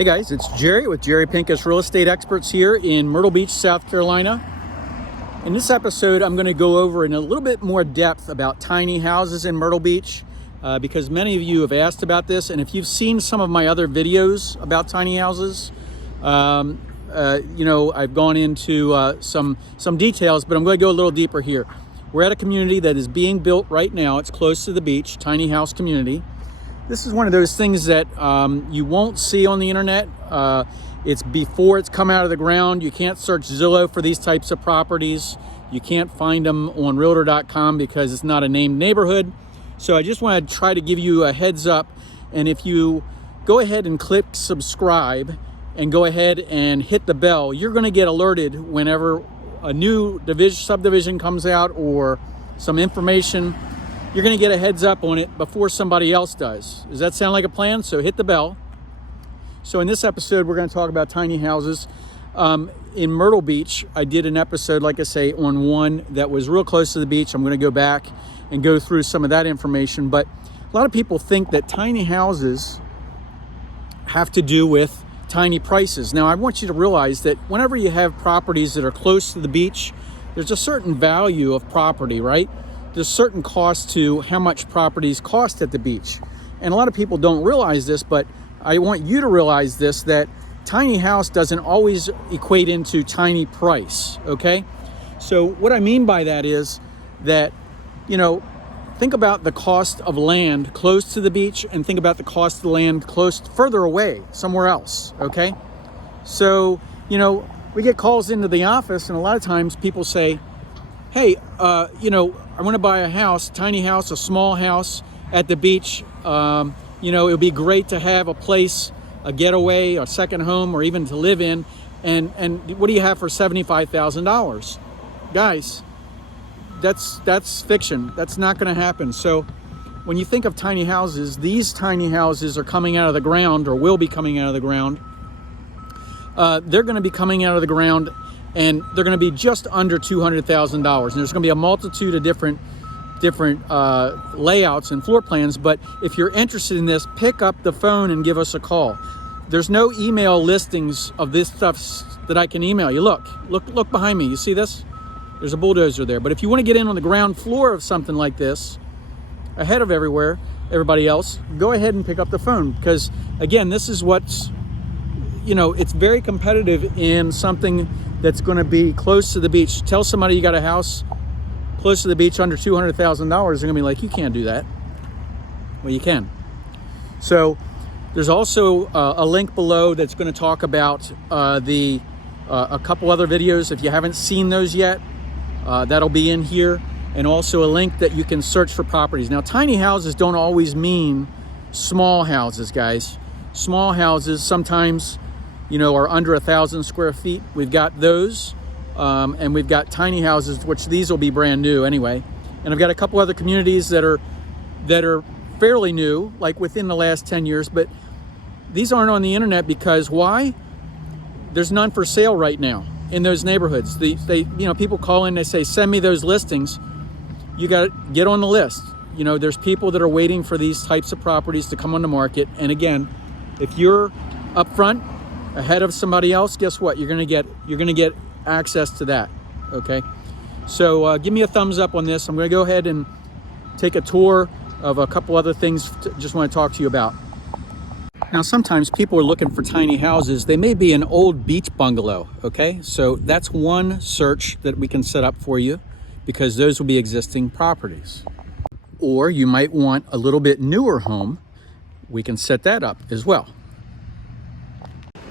Hey guys, it's Jerry with Jerry Pinkas Real Estate Experts here in Myrtle Beach, South Carolina. In this episode, I'm going to go over in a little bit more depth about tiny houses in Myrtle Beach because many of you have asked about this. And if you've seen some of my other videos about tiny houses, I've gone into some details, but I'm going to go a little deeper here. We're at a community that is being built right now. It's close to the beach, tiny house community. This is one of those things that you won't see on the internet. It's before it's come out of the ground. You can't search Zillow for these types of properties. You can't find them on realtor.com because it's not a named neighborhood. So I just want to try to give you a heads up. And if you go ahead and click subscribe and go ahead and hit the bell, you're going to get alerted whenever a new subdivision comes out or some information. You're going to get a heads up on it before somebody else does. Does that sound like a plan? So hit the bell. So in this episode, we're going to talk about tiny houses. In Myrtle Beach, I did an episode, like I say, on one that was real close to the beach. I'm going to go back and go through some of that information. But a lot of people think that tiny houses have to do with tiny prices. Now, I want you to realize that whenever you have properties that are close to the beach, there's a certain value of property, right? There's certain cost to how much properties cost at the beach. And a lot of people don't realize this, but I want you to realize this, that tiny house doesn't always equate into tiny price, okay? So what I mean by that is that, think about the cost of land close to the beach and think about the cost of the land further away, somewhere else, okay? So, we get calls into the office and a lot of times people say, hey, I want to buy a house, tiny house, a small house at the beach. It would be great to have a place, a getaway, a second home, or even to live in. And what do you have for $75,000? Guys, that's fiction. That's not going to happen. So when you think of tiny houses, these tiny houses are coming out of the ground or will be coming out of the ground. They're going to be coming out of the ground and they're going to be just under $200,000. And there's going to be a multitude of different layouts and floor plans. But if you're interested in this, pick up the phone and give us a call. There's no email listings of this stuff that I can email you. Look behind me. You see this? There's a bulldozer there. But if you want to get in on the ground floor of something like this, ahead of everybody else, go ahead and pick up the phone. Because again, this is what's, it's very competitive in something that's going to be close to the beach. Tell somebody you got a house close to the beach under $200,000. They're going to be like, you can't do that. Well, you can. So there's also a link below that's going to talk about a couple other videos. If you haven't seen those yet, that'll be in here. And also a link that you can search for properties. Now, tiny houses don't always mean small houses, guys. Small houses sometimes are under 1,000 square feet. We've got those, and we've got tiny houses, which these will be brand new anyway. And I've got a couple other communities that are fairly new, like within the last 10 years, but these aren't on the internet because why? There's none for sale right now in those neighborhoods. People call in, they say, send me those listings. You got to get on the list. There's people that are waiting for these types of properties to come on the market. And again, if you're up front, ahead of somebody else, guess what? You're gonna get access to that. Okay, so give me a thumbs up on this. I'm gonna go ahead and take a tour of a couple other things. Just want to talk to you about. Now, sometimes people are looking for tiny houses. They may be an old beach bungalow. Okay, so that's one search that we can set up for you because those will be existing properties. Or you might want a little bit newer home. We can set that up as well.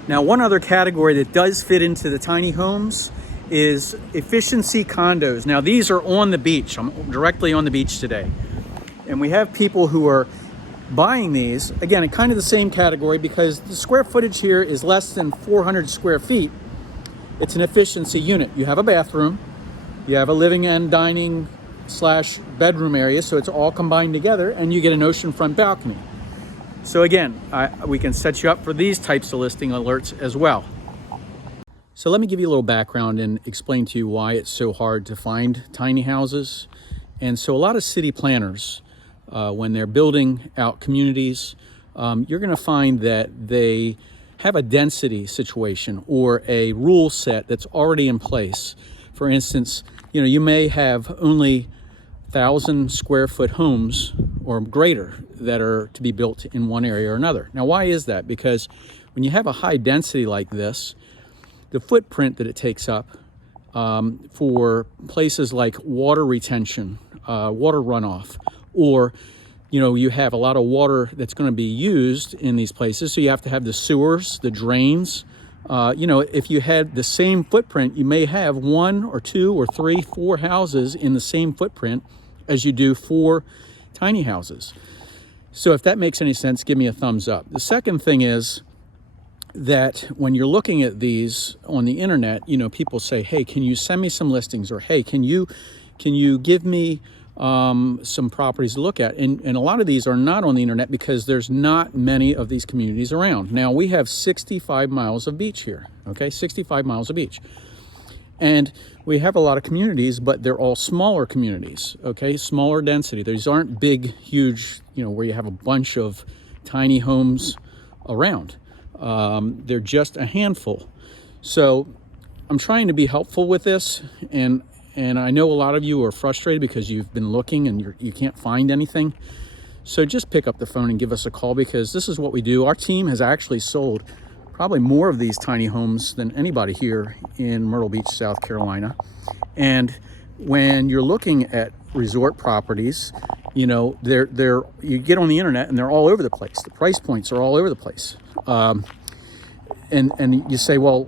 Now, one other category that does fit into the tiny homes is efficiency condos. Now, these are on the beach. I'm directly on the beach today. And we have people who are buying these, again, in kind of the same category because the square footage here is less than 400 square feet. It's an efficiency unit. You have a bathroom, you have a living and dining / bedroom area, so it's all combined together, and you get an oceanfront balcony. So again, we can set you up for these types of listing alerts as well. So let me give you a little background and explain to you why it's so hard to find tiny houses. And so a lot of city planners, when they're building out communities, you're going to find that they have a density situation or a rule set that's already in place. For instance, you may have only 1,000 square foot homes or greater that are to be built in one area or another. Now, why is that? Because when you have a high density like this, the footprint that it takes up for places like water retention, water runoff, or you have a lot of water that's going to be used in these places, so you have to have the sewers, the drains. If you had the same footprint, you may have 1 or 2 or 3, 4 houses in the same footprint as you do 4 tiny houses. So if that makes any sense, give me a thumbs up. The second thing is that when you're looking at these on the internet, people say, hey, can you send me some listings? Or, hey, can you give me some properties to look at? And a lot of these are not on the internet because there's not many of these communities around. Now, we have 65 miles of beach here, okay? 65 miles of beach. And we have a lot of communities, but they're all smaller communities, okay? Smaller density. These aren't big, huge, where you have a bunch of tiny homes around. They're just a handful. So I'm trying to be helpful with this, and I know a lot of you are frustrated because you've been looking and you can't find anything. So just pick up the phone and give us a call, because this is what we do. Our team has actually sold probably more of these tiny homes than anybody here in Myrtle Beach, South Carolina. And when you're looking at resort properties, you get on the internet and they're all over the place. The price points are all over the place. And you say, well,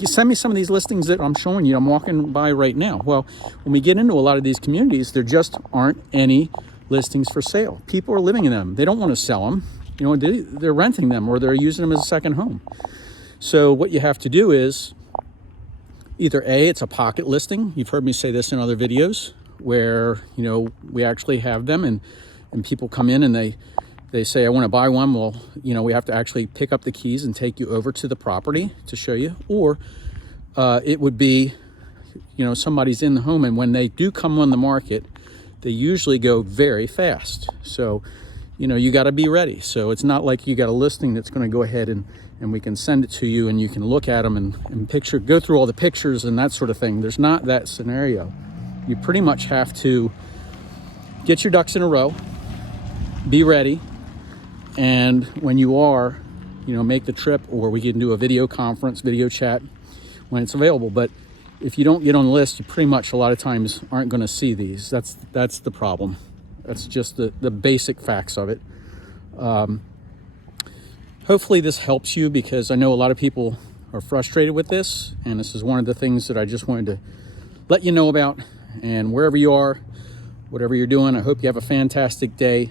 you send me some of these listings that I'm showing you, I'm walking by right now. Well, when we get into a lot of these communities, there just aren't any listings for sale. People are living in them. They don't want to sell them. They're renting them, or they're using them as a second home. So what you have to do is either A, it's a pocket listing. You've heard me say this in other videos where, we actually have them and people come in and they say, I want to buy one. Well, we have to actually pick up the keys and take you over to the property to show you. Or it would be, somebody's in the home, and when they do come on the market, they usually go very fast. So, you got to be ready. So it's not like you got a listing that's going to go ahead and we can send it to you and you can look at them and go through all the pictures and that sort of thing. There's not that scenario. You pretty much have to get your ducks in a row, be ready, and when you are, make the trip, or we can do a video conference, video chat when it's available. But if you don't get on the list, you pretty much a lot of times aren't going to see these. That's the problem. That's just the basic facts of it. Hopefully this helps you, because I know a lot of people are frustrated with this, and this is one of the things that I just wanted to let you know about. And wherever you are, whatever you're doing, I hope you have a fantastic day.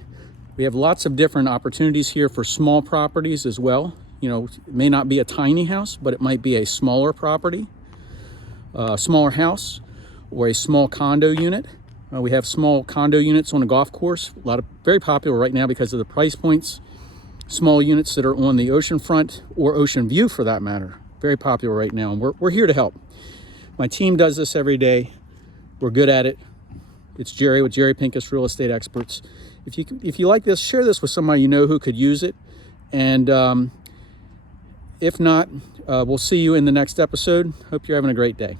We have lots of different opportunities here for small properties as well. It may not be a tiny house, but it might be a smaller property, a smaller house, or a small condo unit. We have small condo units on a golf course, very popular right now because of the price points. Small units that are on the ocean front, or ocean view for that matter, very popular right now. And we're here to help. My team does this every day. We're good at it. It's Jerry with Jerry Pinkas Real Estate Experts. If you like this, share this with somebody who could use it. And if not, we'll see you in the next episode. Hope you're having a great day.